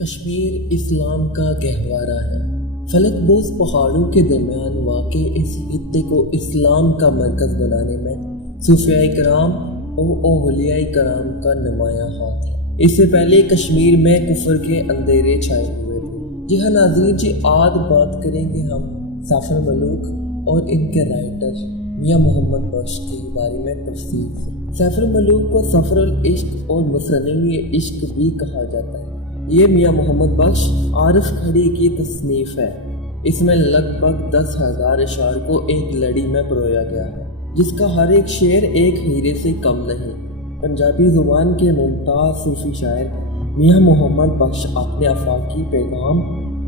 کشمیر اسلام کا گہوارہ ہے۔ فلک بوز پہاڑوں کے درمیان واقع اس خطے کو اسلام کا مرکز بنانے میں صوفیاء کرام اور اولیاء کرام کا نمایاں ہاتھ ہے۔ اس سے پہلے کشمیر میں کفر کے اندھیرے چھائے ہوئے تھے۔ جی ہاں ناظرین، جی آج بات کریں گے ہم سیف الملوک اور ان کے رائٹر میاں محمد بخش کے بارے میں تفصیل سے۔ سیف الملوک کو سفر العشق اور مصنوی عشق بھی کہا جاتا ہے۔ یہ میاں محمد بخش عارف کھڑی کی تصنیف ہے۔ اس میں لگ بھگ 10,000 اشعار کو ایک لڑی میں پرویا گیا ہے، جس کا ہر ایک شعر ایک ہیرے سے کم نہیں۔ پنجابی زبان کے ممتاز صوفی شاعر میاں محمد بخش اپنے آفاقی پیغام،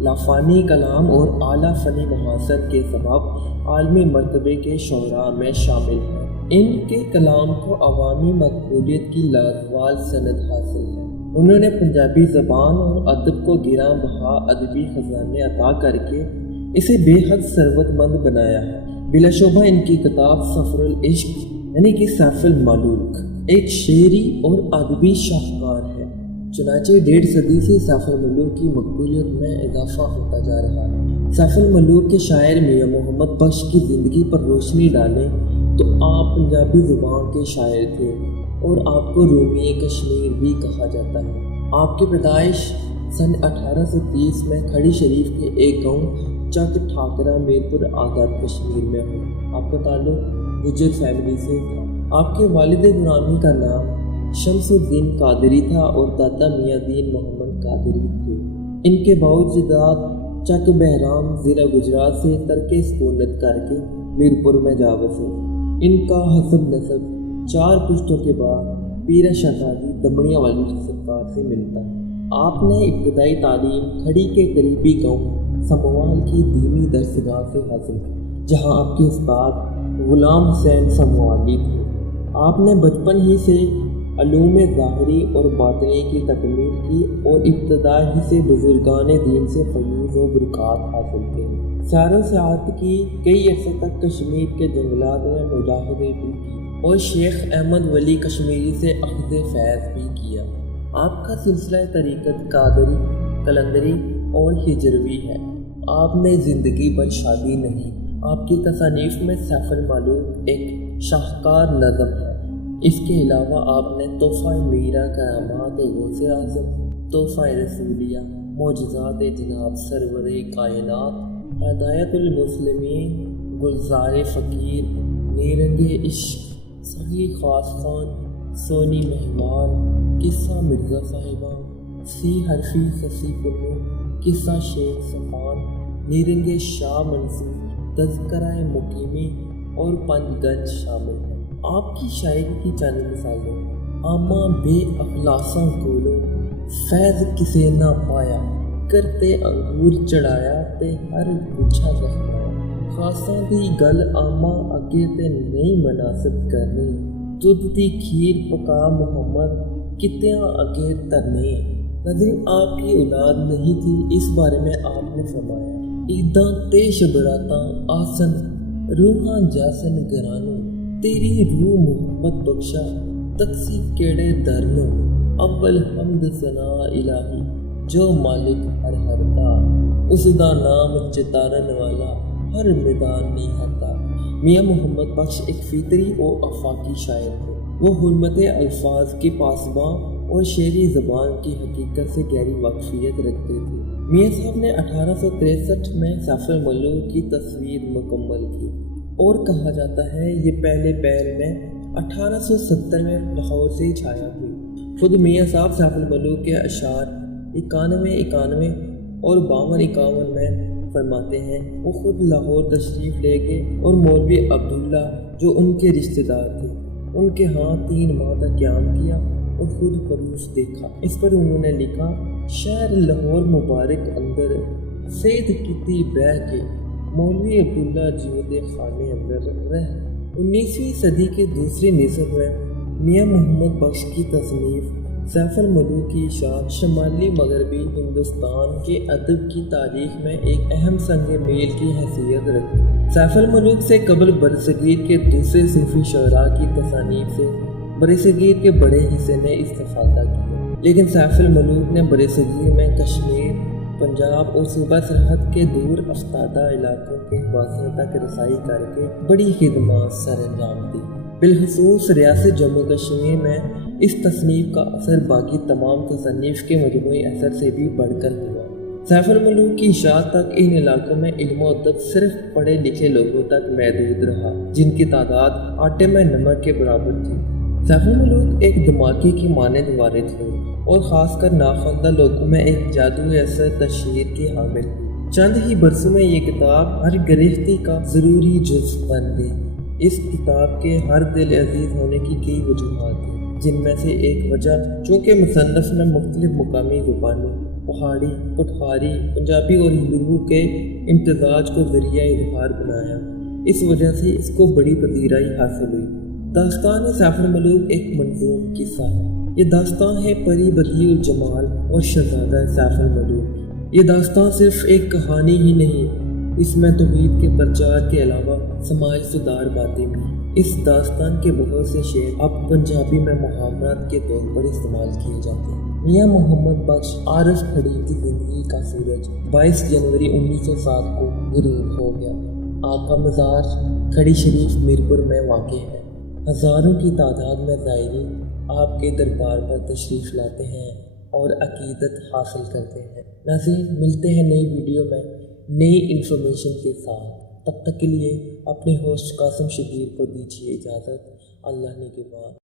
لافانی کلام اور اعلیٰ فنی محاسن کے سبب عالمی مرتبے کے شعراء میں شامل ہیں۔ ان کے کلام کو عوامی مقبولیت کی لازوال سند حاصل ہے۔ انہوں نے پنجابی زبان اور ادب کو گراں بہا ادبی خزانے عطا کر کے اسے بے حد ثروت مند بنایا ہے۔ بلا شبہ ان کی کتاب سفر العشق یعنی کہ سیف الملوک ایک شعری اور ادبی شاہکار ہے۔ چنانچہ 1.5 صدی سے سیف الملوک کی مقبولیت میں اضافہ ہوتا جا رہا ہے۔ سیف الملوک کے شاعر میاں محمد بخش کی زندگی پر روشنی ڈالیں تو آپ پنجابی زبان کے شاعر تھے اور آپ کو رومی کشمیر بھی کہا جاتا ہے۔ آپ کی پیدائش سن 1830 میں کھڑی شریف کے ایک گاؤں چک ٹھاکرا میرپور آزاد کشمیر میں ہوئی۔ آپ کا تعلق گجر فیملی سے تھا۔ آپ کے والد گرامی کا نام شمس الدین قادری تھا اور دادا میاں دین محمد قادری تھے۔ ان کے باوجداد چک بہرام ضلع گجرات سے ترک سکونت کر کے میرپور میں جا بسے۔ ان کا حسب نسب 4 پشتوں کے بعد پیرا شہزادی دمڑیاں والی سرکار سے ملتا ہے۔ آپ نے ابتدائی تعلیم کھڑی کے قریبی گاؤں سموال کی دینی درسگاہ سے حاصل کی، جہاں آپ کے استاد غلام حسین سموالی تھے۔ آپ نے بچپن ہی سے علوم ظاہری اور باطنی کی تکمیل کی اور ابتدا ہی سے بزرگان دین سے فیوض و برکات حاصل کی۔ سیر و سیاحت کی، کئی عرصے تک کشمیر کے جنگلات میں مجاہدے بھی کی اور شیخ احمد ولی کشمیری سے اخذ فیض بھی کیا۔ آپ کا سلسلہ طریقت قادری، قلندری اور ہجروی ہے۔ آپ نے زندگی بھر شادی نہیں۔ آپ کی تصانیف میں سیف الملوک ایک شاہکار نظم ہے۔ اس کے علاوہ آپ نے تحفہ میرا، کرامات غوث اعظم، تحفہ رسولیہ، معجزات جناب سرور کائنات، ہدایت المسلمین، گلزار فقیر، نیرنگ عشق، صحیح خاص خان، سونی مہمان، قصہ مرزا صاحبہ، سی حرفی سسی پنو، قصہ شیخ صفان، نیرنگ شاہ منصور، تذکرہ مقیمی اور پنج گنج شامل ہیں۔ آپ کی شاعری کی چند مثالیں: آماں بے اخلاصاں کولو فیض کسے نہ پایا، کرتے انگور چڑھایا تے ہر گچھا زخمایا، خاصاں دی گل آماں اگے تے نہیں مناسب کرنی، دودھ دی کھیر پکا محمد کتیاں اگے ترنی۔ ناظرین، آپ کی اولاد نہیں تھی، اس بارے میں آپ نے فرمایا: عیداں تے شبراتاں آسن، روحاں جاسن گرانو، تیری روح محمد بخشا، تقسیم کیڑے درنو، اول حمد ثنا الہی جو مالک ہر ہر دا، اس دا نام چتارن والا ہر میدان نہیں ہرتا۔ میاں محمد بخش ایک فطری و آفاقی شاعر تھے۔ وہ حرمت الفاظ کے پاسباں اور شعری زبان کی حقیقت سے گہری واقفیت رکھتے تھے۔ میاں صاحب نے 1863 میں سیف الملوک کی تصویر مکمل کی اور کہا جاتا ہے یہ پہلے پیر میں 1870 میں لاہور سے چھایا ہوئی۔ خود میاں صاحب سیف الملوک کے اشعار 91 اور 52 میں فرماتے ہیں وہ خود لاہور تشریف لے گئے اور مولوی عبداللہ جو ان کے رشتہ دار تھے ان کے ہاں 3 ماہ تک قیام کیا اور خود پروس دیکھا۔ اس پر انہوں نے لکھا: شہر لاہور مبارک اندر سید کتی بہ کے، مولوی عبداللہ جیو دے خانے اندر رہ۔ 19ویں صدی کے دوسری نصف میں میاں محمد بخش کی تصنیف سیف الملوک کی اشاعت شمالی مغربی ہندوستان کے ادب کی تاریخ میں ایک اہم سنگ میل کی حیثیت رکھتی ہے۔ سیف الملوک سے قبل برصغیر کے دوسرے صوفی شعراء کی تصانیف سے برصغیر کے بڑے حصے نے استفادہ کیا، لیکن سیف الملوک نے برصغیر میں کشمیر، پنجاب اور صوبہ سرحد کے دور افتادہ علاقوں کے باشندوں تک رسائی کر کے بڑی خدمات سر انجام دی۔ بالخصوص ریاست جموں کشمیر میں اس تصنیف کا اثر باقی تمام تصانیف کے مجموعی اثر سے بھی بڑھ کر ہوا۔ سیف الملوک کی اشاعت تک ان علاقوں میں علم و ادب صرف پڑھے لکھے لوگوں تک محدود رہا، جن کی تعداد آٹے میں نمک کے برابر تھی۔ سیف الملوک ایک دھماکے کی مانند وارد ہوئے اور خاص کر ناخواندہ لوگوں میں ایک جادوئی اثر تشہیر کے حامل ہوئی۔ چند ہی برسوں میں یہ کتاب ہر گرہستی کا ضروری جز بن گئی۔ اس کتاب کے ہر دل عزیز ہونے کی کئی وجوہات ہیں، جن میں سے ایک وجہ چونکہ مصنف نے مختلف مقامی زبانوں پہاڑی، پٹھاری، پنجابی اور ہندو کے امتزاج کو ذریعہ اظہار بنایا، اس وجہ سے اس کو بڑی پذیرائی حاصل ہوئی۔ داستان سیف الملوک ایک منظوم قصہ ہے۔ یہ داستان ہے پری بدیع الجمال اور شہزادہ سیف الملوک۔ یہ داستان صرف ایک کہانی ہی نہیں، اس میں توحید کے پرچار کے علاوہ سماج سدھار باتیں بھی۔ اس داستان کے بہت سے شعر اب پنجابی میں محاورات کے طور پر استعمال کیے جاتے ہیں۔ میاں محمد بخش عارف کھڑی کی زندگی کا سورج 22 جنوری 1907 کو غروب ہو گیا۔ آپ کا مزار کھڑی شریف میرپور میں واقع ہے۔ ہزاروں کی تعداد میں زائرین آپ کے دربار پر تشریف لاتے ہیں اور عقیدت حاصل کرتے ہیں۔ ناظرین، ملتے ہیں نئی ویڈیو میں نئی انفارمیشن کے ساتھ۔ تب تک کے لیے اپنے ہوسٹ قاسم شبیر کو دیجیے اجازت۔ اللہ نگہبان۔